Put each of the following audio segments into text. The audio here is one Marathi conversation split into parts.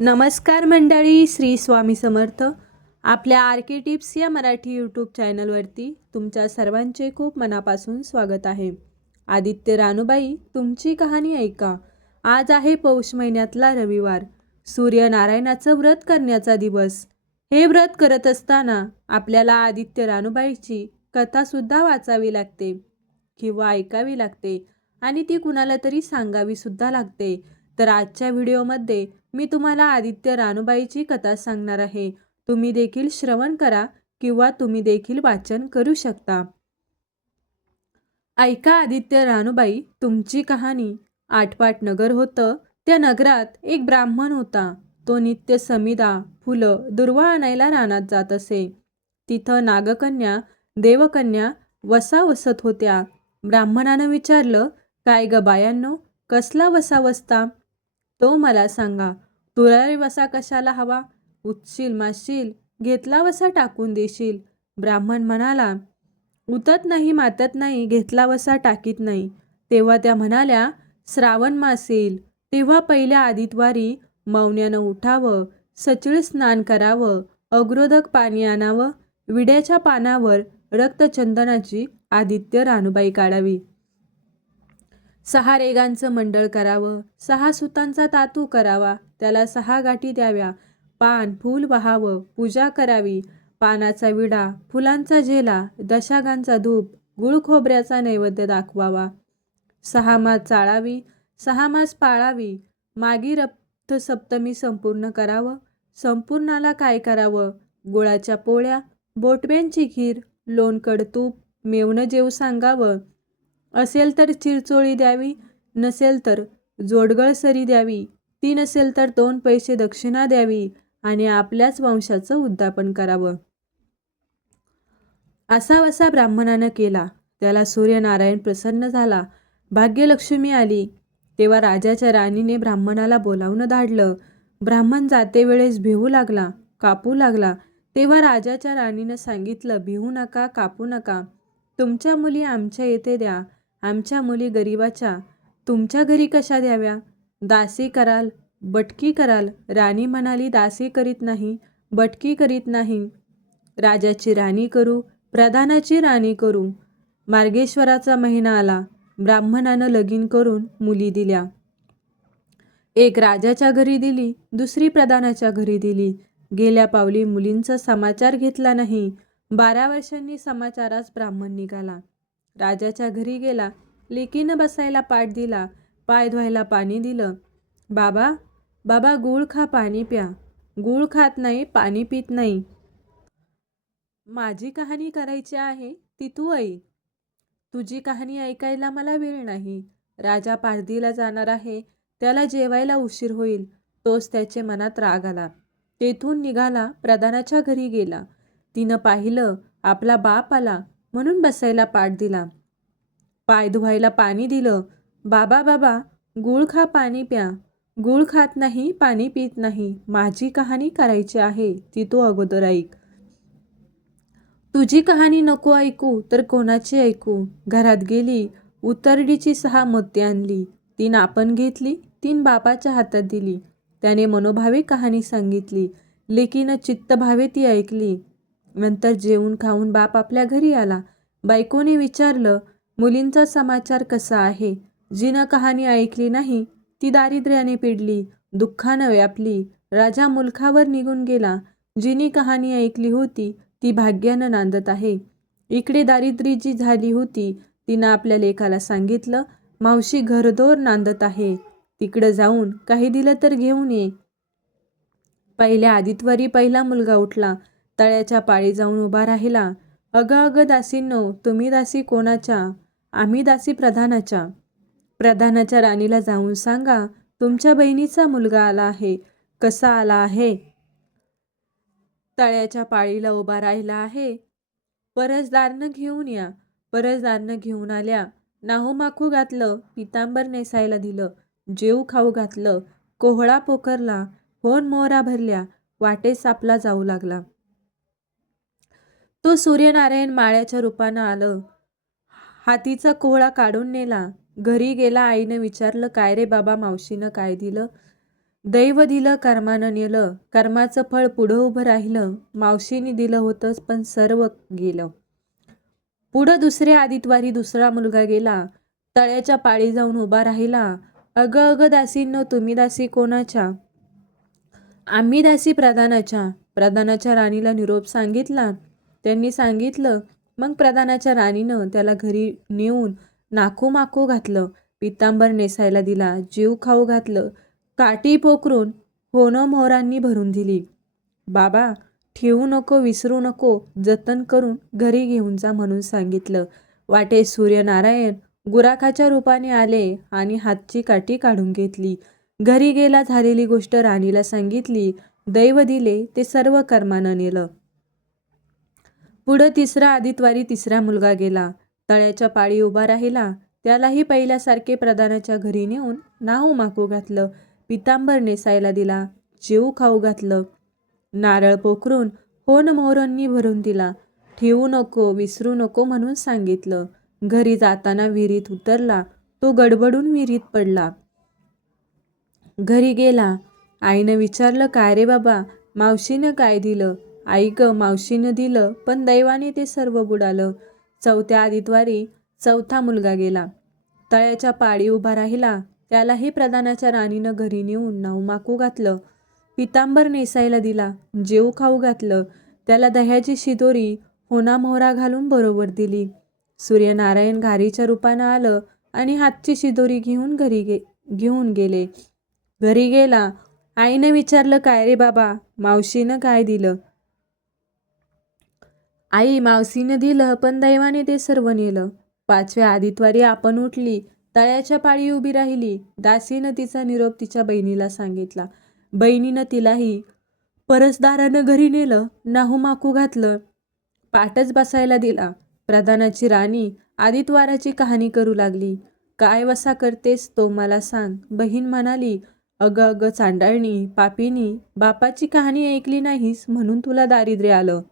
नमस्कार मंडळी, श्री स्वामी समर्थ. आपल्या आर के टिप्स या मराठी यूट्यूब चॅनलवरती तुमच्या सर्वांचे खूप मनापासून स्वागत आहे. आदित्य रानूबाई, तुमची कहाणी ऐका. आज आहे पौष महिन्यातला रविवार, सूर्यनारायणाचं व्रत करण्याचा दिवस. हे व्रत करत असताना आपल्याला आदित्य रानूबाईची कथासुद्धा वाचावी लागते किंवा ऐकावी लागते आणि ती कुणाला तरी सांगावी सुद्धा लागते. तर आजच्या व्हिडिओमध्ये मी तुम्हाला आदित्य रानूबाईची कथा सांगणार आहे. तुम्ही देखील श्रवण करा किंवा तुम्ही देखील वाचन करू शकता. ऐका आदित्य रानूबाई, तुमची कहाणी. आटपाट नगर होतं. त्या नगरात एक ब्राह्मण होता. तो नित्य समिधा, फुलं, दुर्वा आणायला रानात जात असे. तिथं नागकन्या, देवकन्या वसा वसत होत्या. ब्राह्मणानं विचारलं, काय ग बायांनो, कसला वसा वसता? तो मला सांगा. तुला रे वसा कशाला हवा? उठशील मासशील, घेतला वसा टाकून देशील. ब्राह्मण म्हणाला, उतत नाही मातत नाही, घेतला वसा टाकीत नाही. तेव्हा त्या म्हणाल्या, श्रावण मास येईल तेव्हा पहिल्या आदितवारी मौन्यानं उठावं, सचळ स्नान करावं, अग्रोदक पाणी आणावं, विड्याच्या पानावर रक्तचंदनाची आदित्य रानूबाई काढावी. 6 रेगांचं मंडळ करावं, 6 सुतांचा तातू करावा, त्याला 6 गाठी द्याव्या, पान फूल वाहावं, पूजा करावी, पानाचा विडा, फुलांचा झेला, दशागांचा धूप, गुळ खोबऱ्याचा नैवेद्य दाखवावा. 6 मास चाळावी, 6 मास पाळावी, मागी रथ सप्तमी संपूर्ण करावं. संपूर्णाला काय करावं? गुळाच्या पोळ्या, बोटव्यांची खीर, लोणकड तूप, मेवणं जेव सांगावं. असेल तर चिरचोळी द्यावी, नसेल तर जोडगळ सरी द्यावी, ती नसेल तर 2 पैसे दक्षिणा द्यावी आणि आपल्याच वंशाचं उद्यापन करावं. असा वसा ब्राह्मणानं केला. त्याला सूर्यनारायण प्रसन्न झाला. भाग्यलक्ष्मी आली. तेव्हा राजाच्या राणीने ब्राह्मणाला बोलावून धाडलं. ब्राह्मण जाते वेळेस भिवू लागला, कापू लागला. तेव्हा राजाच्या राणीनं सांगितलं, भिवू नका, कापू नका. तुमच्या मुली आमच्या येथे द्या. आमच्या मुली गरिबाच्या तुमच्या घरी कशा द्याव्या? दासी कराल, बटकी कराल. राणी म्हणाली, दासी करीत नाही, बटकी करीत नाही. राजाची राणी करू, प्रधानाची राणी करू. मार्गेश्वराचा महिना आला. ब्राह्मणानं लगीन करून मुली दिल्या. एक राजाच्या घरी दिली, दुसरी प्रधानाच्या घरी दिली. गेल्या पावली मुलींचा समाचार घेतला नाही. 12 वर्षांनी समाचारास ब्राह्मण निघाला. राजाच्या घरी गेला. लेकीनं बसायला पाट दिला, पाय धुवायला पाणी दिलं. बाबा बाबा, गूळ खा, पाणी प्या. गूळ खात नाही, पाणी पित नाही. माझी कहाणी करायची आहे ती तू ऐक. तुझी कहाणी ऐकायला मला वेळ नाही. राजा पारधीला जाणार आहे, त्याला जेवायला उशीर होईल. तोच त्याचे मनात राग आला. तेथून निघाला, प्रधानाच्या घरी गेला. तिनं पाहिलं, आपला बाप आला म्हणून बसायला पाट दिला, पाय धुवायला पाणी दिलं. बाबा बाबा, गूळ खा, पाणी प्या. गूळ खात नाही, पाणी पित नाही. माझी कहाणी करायची आहे ती तू अगोदर ऐक. तुझी कहाणी नको ऐकू तर कोणाची ऐकू? घरात गेली, उतरडीची 6 मोती आणली. 3 आपण घेतली, 3 बापाच्या हातात दिली. त्याने मनोभावे कहाणी सांगितली. लेकीनं चित्तभावे ती ऐकली. नंतर जेवून खाऊन बाप आपल्या घरी आला. बायकोने विचारलं, मुलींचा समाचार कसा आहे? जिनं कहाणी ऐकली नाही ती दारिद्र्याने पिडली, दुःखानं व्यापली. राजा मुलखावर निघून गेला. जिनी कहाणी ऐकली होती ती भाग्यानं नांदत आहे. इकडे दारिद्र्य जी झाली होती तिनं आपल्या लेकाला सांगितलं, मावशी घरदोर नांदत आहे, तिकडं जाऊन काही दिलं तर घेऊन ये. पहिल्या आदितवारी पहिला मुलगा उठला. तळ्याच्या पाळी जाऊन उभा राहिला. अगं अगं दासींनो, तुम्ही दासी कोणाच्या? आम्ही दासी प्रधानाच्या. प्रधानाच्या राणीला जाऊन सांगा, तुमच्या बहिणीचा मुलगा आला आहे. कसा आला आहे? तळ्याच्या पाळीला उभा राहिला आहे. परसदारनं घेऊन या. परसदारनं घेऊन आल्या. नाहूमाखू घातलं, पितांबर नेसायला दिलं, जेऊ खाऊ घातलं, कोहळा पोखरला, होन मोहरा भरल्या, वाटेस आपला जाऊ लागला. तो सूर्यनारायण माळ्याच्या रूपानं आलं. हातीचा कोहळा काढून नेला. घरी गेला. आईनं विचारलं, काय रे बाबा, मावशीनं काय दिलं? दैव दिलं कर्मानं नेलं, कर्माचं फळ पुढं उभं राहिलं. मावशीने दिलं होतंच पण सर्व गेलं. पुढं दुसऱ्या आदितवारी दुसरा मुलगा गेला. तळ्याच्या पाळी जाऊन उभा राहिला. अगं अगं दासींनो, तुम्ही दासी कोणाच्या? आम्ही दासी प्रधानाच्या. प्रधानाच्या राणीला निरोप सांगितला. त्यांनी सांगितलं. मग प्रधानाच्या राणीनं त्याला घरी नेऊन नाकू घातलं, पितांबर नेसायला दिला, जीव खाऊ घातलं, काठी पोखरून होनं मोहरांनी भरून दिली. बाबा, ठेवू नको, विसरू नको, जतन करून घरी घेऊन जा म्हणून सांगितलं. वाटे सूर्यनारायण गुराखाच्या रूपाने आले आणि हातची काठी काढून घेतली. घरी गेला, झालेली गोष्ट राणीला सांगितली. दैव दिले ते सर्व कर्मानं नेलं. पुढं तिसरा आदितवारी तिसरा मुलगा गेला. तळ्याच्या पाळी उभा राहिला. त्यालाही पहिल्यासारखे प्रधानाच्या घरी नेऊन नाहू माकू घातलं, पितांबर नेसायला दिला, जेऊ खाऊ घातलं, नारळ पोखरून होन मोहरांनी भरून दिला. ठेवू नको, विसरू नको म्हणून सांगितलं. घरी जाताना विहिरीत उतरला. तो गडबडून विहिरीत पडला. घरी गेला. आईनं विचारलं, काय रे बाबा, मावशीनं काय दिलं? आई गं, मावशीनं दिलं पण दैवाने ते सर्व बुडालं. चौथ्या आदितवारी चौथा मुलगा गेला. तळ्याच्या पाळी उभा राहिला. त्यालाही प्रधानाच्या राणीनं घरी नेऊन नावमाकू घातलं, पितांबर नेसायला दिला, जेऊ खाऊ घातलं. त्याला दह्याची शिदोरी होना मोहरा घालून बरोबर दिली. सूर्यनारायण घारीच्या रूपानं आलं आणि हातची शिदोरी घेऊन घेऊन गेले. घरी गेला. आईनं विचारलं, काय रे बाबा, मावशीनं काय दिलं? आई, मावशीनं दिलं पण दैवाने ते सर्व नेलं. पाचव्या आदितवारी आपण उठली. तळ्याच्या पाळी उभी राहिली. दासीनं तिचा निरोप तिच्या बहिणीला सांगितला. बहिणीनं तिलाही परसदारानं घरी नेलं, नाहूमाकू घातलं, पाटच बसायला दिला. प्रधानाची राणी आदितवाराची कहाणी करू लागली. काय वसा करतेस तो मला सांग. बहीण म्हणाली, अगं अगं चांडाळणी, पापिनी, बापाची कहाणी ऐकली नाहीस म्हणून तुला दारिद्र्य आलं.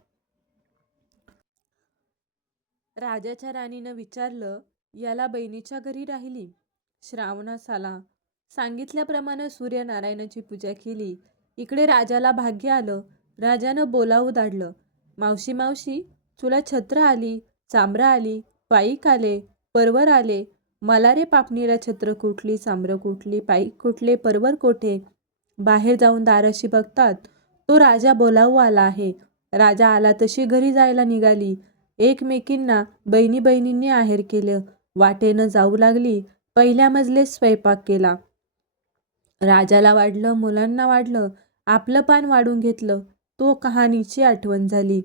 राजाच्या राणीनं विचारलं, याला बहिणीच्या घरी राहिली. श्रावणास आला. सांगितल्याप्रमाणे सूर्यनारायणाची पूजा केली. इकडे राजाला भाग्य आलं. राजानं बोलावू धाडलं. मावशी मावशी, तुला छत्र आली, चांबरं आली, पाईक आले, परवर आले. मला रे पापणीला छत्र कुठली, चांबरं कुठली, पाईक कुठले, परवर कोठे? बाहेर जाऊन दाराशी बघतात, तो राजा बोलावू आला आहे. राजा आला तशी घरी जायला निघाली. एकमेकींना बहिणी बहिणींनी आहेर केलं. वाटेनं जाऊ लागली. पहिल्या मजलेत स्वयंपाक केला. राजाला वाढलं, मुलांना वाढलं, आपलं पान वाढून घेतलं. तो कहाणीची आठवण झाली.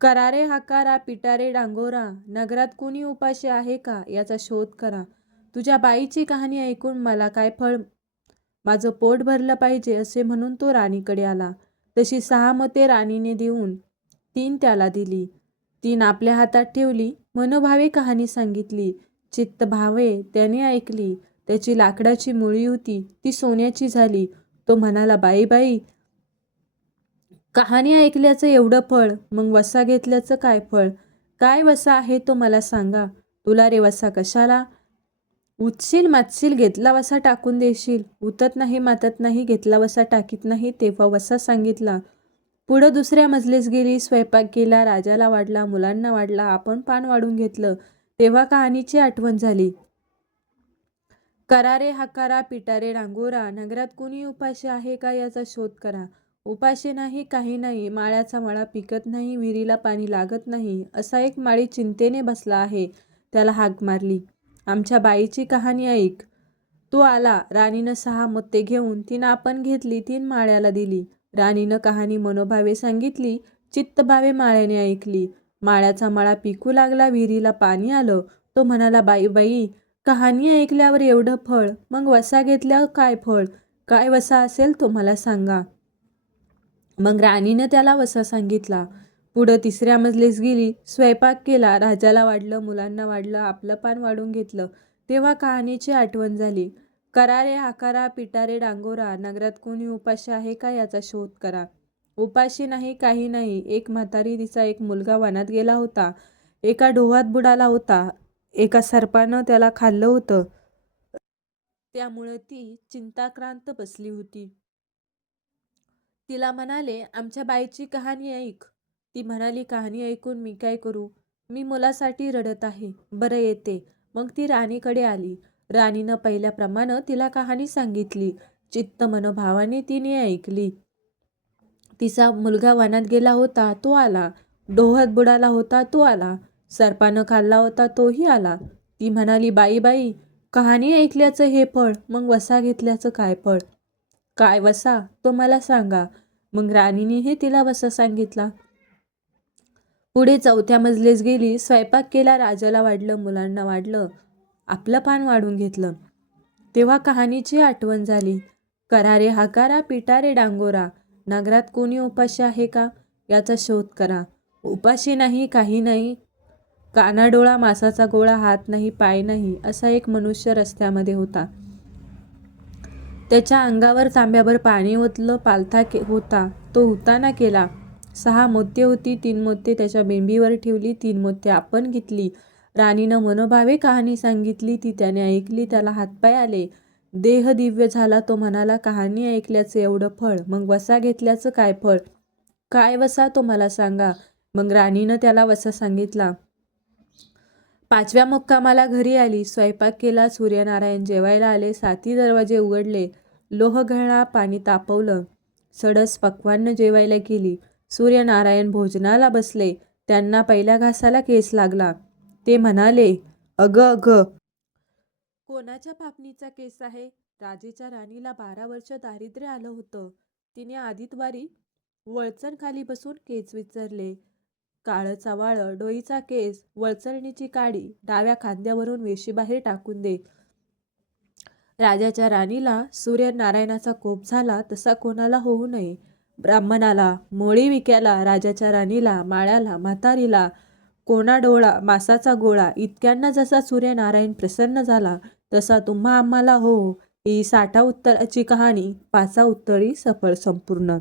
करारे हाकारा, पिटारे डांगोरा, नगरात कुणी उपाशी आहे का याचा शोध करा. तुझ्या बाईची कहाणी ऐकून मला काय फळ, माझं पोट भरलं पाहिजे असे म्हणून तो राणीकडे आला. तशी 6 मते राणीने देऊन 3 त्याला दिली. 3 आपल्या हातात ठेवली. मनोभावे कहाणी सांगितली. चित्त भावे त्याने ऐकली. त्याची लाकडाची मुळी होती, ती सोन्याची झाली. तो म्हणाला, बाई बाई, कहाणी ऐकल्याचं एवढं फळ, मग वसा घेतल्याचं काय फळ? काय वसा आहे तो मला सांगा. तुला रे वसा कशाला? उठशील मातशील, घेतला वसा टाकून देशील. उतत नाही मातत नाही, घेतला वसा टाकीत नाही. तेव्हा वसा सांगितला. पुढं दुसऱ्या मजलीस गेली. स्वयंपाक केला. राजाला वाढला, मुलांना वाढला, आपण पान वाढून घेतलं. तेव्हा कहाणीची आठवण झाली. करारे हाकारा, पिटारे डांगोरा, नगरात कुणी उपाशी आहे का याचा शोध करा. उपाशी नाही, काही नाही, माळ्याचा मळा पिकत नाही, विहिरीला पाणी लागत नाही, असा एक माळी चिंतेने बसला आहे. त्याला हाक मारली, आमच्या बाईची कहाणी ऐक. तो आला. राणीनं 6 मत्ते घेऊन 3 आपण घेतली, 3 माळ्याला दिली. राणीनं कहाणी मनोभावे सांगितली. चित्तभावे माळ्याने ऐकली. माळ्याचा मळा पिकू लागला, विहिरीला पाणी आलं. तो म्हणाला, बाई बाई, कहाणी ऐकल्यावर एवढं फळ, मग वसा घेतल्यावर काय फळ? काय वसा असेल तो मला सांगा. मग राणीनं त्याला वसा सांगितला. पुढं तिसऱ्या मजलीस गेली. स्वयंपाक केला. राजाला वाढलं, मुलांना वाढलं, आपलं पान वाढून घेतलं. तेव्हा कहाणीची आठवण झाली. करारे हाकारा, पिटारे डांगोरा, नगरात कोणी उपाशी आहे का याचा शोध करा. उपाशी नाही, काही नाही. एक म्हातारी, तिचा एक मुलगा वनात गेला होता. एका डोहात बुडाला होता. एका सर्पानं त्याला खाल्लं होतं. त्यामुळे ती चिंताक्रांत बसली होती. तिला म्हणाले, आमच्या बाईची कहाणी ऐक. ती म्हणाली, कहाणी ऐकून मी काय करू? मी मुलासाठी रडत आहे. बरं येते. मग ती राणीकडे आली. राणीनं पहिल्याप्रमाणे तिला कहाणी सांगितली. चित्त मनोभावाने तिने ऐकली. तिचा मुलगा वनात गेला होता, तो आला. डोहात बुडाला होता, तो आला. सर्पानं खाल्ला होता, तोही आला. ती म्हणाली, बाई बाई, कहाणी ऐकल्याचं हे फळ, मग वसा घेतल्याचं काय फळ? काय वसा? तो मला सांगा. मग राणीनेही तिला वसा सांगितला. पुढे 4थ्या मजलेस गेली. स्वयंपाक केला. राजाला वाढलं, मुलांना वाढलं, आपलं पान वाढून घेतलं. तेव्हा कहाणीची आठवण झाली. करा रे हाकारा, पिटा रे डांगोरा. नगरात कोणी उपाशी आहे का? याचा शोध करा. उपाशी नाही, काही नाही. काना डोळा, मासाचा गोळा, हात नाही, पाय नाही, असा एक मनुष्य रस्त्यामध्ये होता. त्याच्या अंगावर तांब्याभर पाणी ओतलं. पालथा होता, तो उताना केला. 6 मोत्ये होती. 3 मोत्ये त्याच्या बेंबीवर ठेवली. 3 मोत्ये आपण घेतली. राणीनं मनोभावे कहाणी सांगितली. ती त्याने ऐकली. त्याला हातपाय आले. देह दिव्य झाला. तो म्हणाला, कहाणी ऐकल्याचं एवढं फळ, मग वसा घेतल्याचं काय फळ? काय वसा, तो मला सांगा. मग राणीनं त्याला वसा सांगितला. 5व्या मुक्कामाला घरी आली. स्वयंपाक केला. सूर्यनारायण जेवायला आले. 7ही दरवाजे उघडले. लोह गळला. पाणी तापवलं. सडस पक्वान्न जेवायला केली. सूर्यनारायण भोजनाला बसले. त्यांना पहिल्या घासाला केस लागला. ते म्हणाले, अगं अगं, कोणाच्या पापणीचा केस आहे? राजेच्या राणीला 12 वर्ष दारिद्र्य आलं होतं. तिने आदितवारी वळचण खाली बसून केस विचारले. काळं चावाळं, डोईचा केस, वळचणीची काडी, डाव्या खांद्यावरून वेशीबाहेर टाकून दे. राजाच्या राणीला सूर्यनारायणाचा कोप झाला तसा कोणाला होऊ नये. ब्राह्मणाला, मोळी विक्याला, राजाच्या राणीला, माळ्याला, म्हातारीला, कोणा डोळा, मासाचा गोळा, इतक्यांना जसा सूर्यनारायण प्रसन्न झाला तसा तुम्हा आम्हाला हो. ही 60 उत्तराची कहाणी 5 उत्तरी सफळ संपूर्ण.